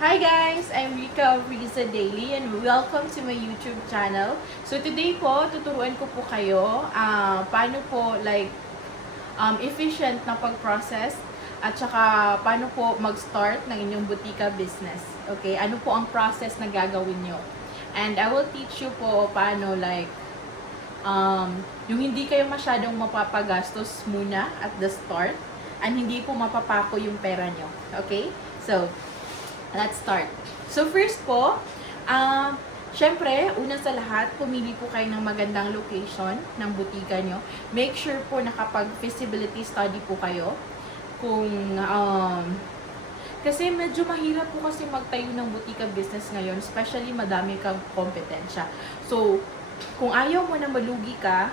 Hi guys! I'm Rika of Riza Daily and welcome to my YouTube channel. So today po, tuturuan ko po kayo paano po efficient na pag-process at saka paano po mag-start ng inyong butika business. Okay? Ano po ang process na gagawin nyo? And I will teach you po paano yung hindi kayo masyadong mapapagastos muna at the start and hindi po mapapako yung pera nyo. Okay? So, let's start. So, first po, syempre, una sa lahat, pumili po kayo ng magandang location ng butika nyo. Make sure po nakapag-feasibility study po kayo. Kasi medyo mahirap po kasi magtayo ng butika business ngayon, especially madami kang kompetensya. So, kung ayaw mo na malugi ka,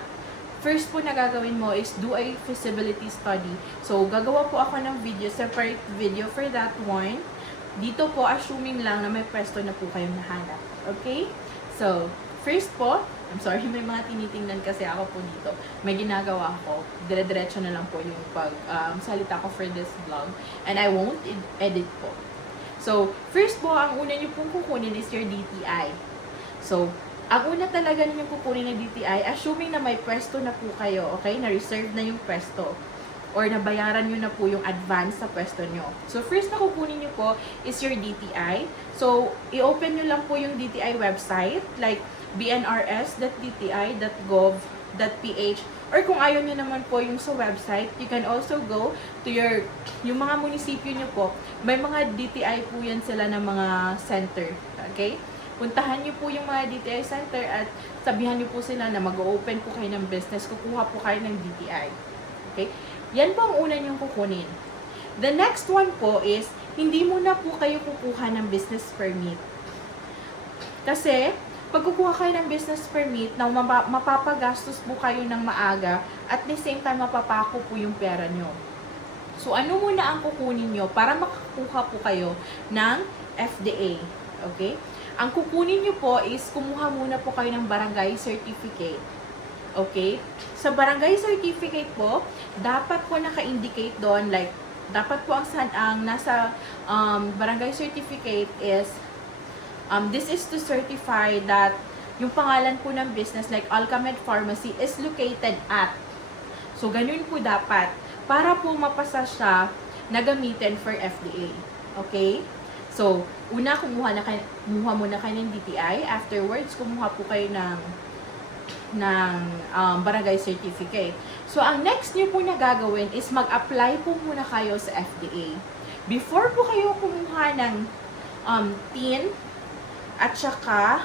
first po na gagawin mo is do a feasibility study. So, gagawa po ako ng video, separate video for that one. Dito po, assuming lang na may pwesto na po kayong nahanap. Okay? So, first po, I'm sorry, may mga tinitingnan kasi ako po dito. May ginagawa ko. Dire-diretso na lang po yung salita ko for this vlog. And I won't edit po. So, first po, ang una nyo pong kukunin is your DTI. So, ang una talaga ninyo kukunin ng DTI, assuming na may pwesto na po kayo, okay? Na-reserve na yung pwesto. Or nabayaran nyo na po yung advance sa pwesto nyo. So, first na kukunin nyo po is your DTI. So, i-open nyo lang po yung DTI website, like bnrs.dti.gov.ph. Or kung ayaw nyo naman po yung sa website, you can also go to yung mga munisipyo nyo po. May mga DTI po yan sila ng mga center. Okay? Puntahan nyo po yung mga DTI center at sabihan nyo po sila na mag-open po kayo ng business, kukuha po kayo ng DTI. Okay? Yan po ang una nyong kukunin. The next one po is, hindi muna po kayo kukuha ng business permit. Kasi, pag kukuha kayo ng business permit, na mapapagastos po kayo ng maaga, at the same time, mapapako po yung pera nyo. So, ano muna ang kukunin nyo para makakuha po kayo ng FDA? Okay? Ang kukunin nyo po is, kumuha muna po kayo ng barangay certificate. Okay? Sa barangay certificate po, dapat po naka-indicate doon, like, dapat po ang nasa barangay certificate is, this is to certify that yung pangalan po ng business, like Alcamed Pharmacy, is located at. So, ganun po dapat. Para po mapasa siya na gamitin for FDA. Okay? So, una, kumuha muna kayo ng DTI. Afterwards, kumuha po kayo ng barangay certificate. So, ang next nyo po na gagawin is mag-apply po muna kayo sa FDA. Before po kayo kumuha ng TIN at saka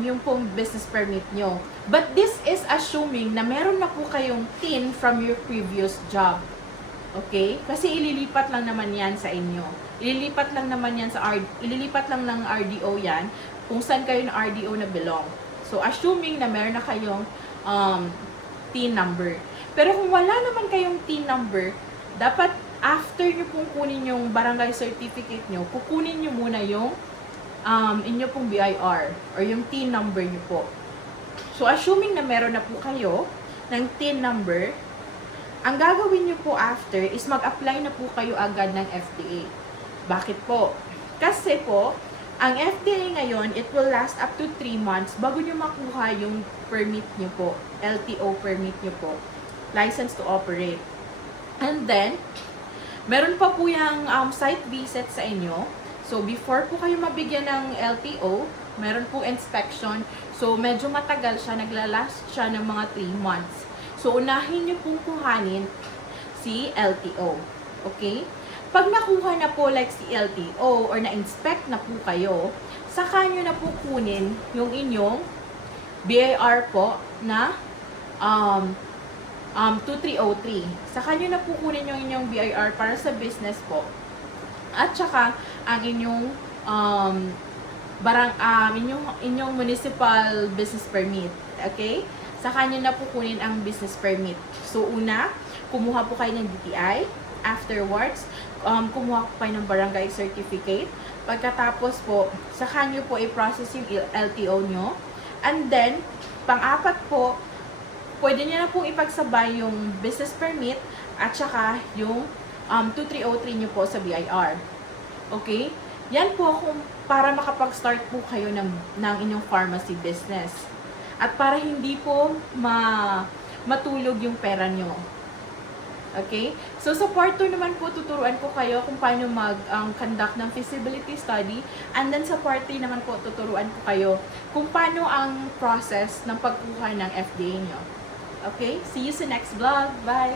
yung pong business permit nyo. But this is assuming na meron na po kayong TIN from your previous job. Okay? Kasi ililipat lang naman yan sa inyo. Ililipat lang ng RDO yan kung saan kayo ng RDO na belong. So, assuming na meron na kayong TIN number. Pero kung wala naman kayong TIN number, dapat after nyo pong kunin yung barangay certificate nyo, kukunin nyo muna yung inyo pong BIR or yung TIN number nyo po. So, assuming na meron na po kayo ng TIN number, ang gagawin nyo po after is mag-apply na po kayo agad ng FDA. Bakit po? Kasi po, ang FDA ngayon, it will last up to 3 months bago nyo makuha yung permit nyo po, LTO permit nyo po, license to operate. And then, meron pa po yung site visit sa inyo. So, before po kayo mabigyan ng LTO, meron po inspection. So, medyo matagal siya, naglalast siya ng mga 3 months. So, unahin nyo pong kuhanin si LTO. Okay? Pag nakuha na po like si LTO or na-inspect na po kayo, saka nyo na po kunin yung inyong BIR po na 2303. Saka nyo na po kunin yung inyong BIR para sa business po. At saka ang inyong inyong municipal business permit. Okay? Saka nyo na po kunin ang business permit. So, una, kumuha po kayo ng DTI. Afterwards, kumuha po kayo ng barangay certificate. Pagkatapos po, saka nyo po i-process yung LTO nyo. And then, pang-apat po, pwede nyo na pong ipagsabay yung business permit at saka yung 2303 nyo po sa BIR. Okay? Yan po kung para makapag-start po kayo ng inyong pharmacy business. At para hindi po matulog yung pera nyo. Okay? So, sa part 2 naman po, tuturuan ko kayo kung paano mag-conduct ng feasibility study. And then, sa part 3 naman po, tuturuan ko kayo kung paano ang process ng pagkuha ng FDA nyo. Okay? See you sa next vlog. Bye!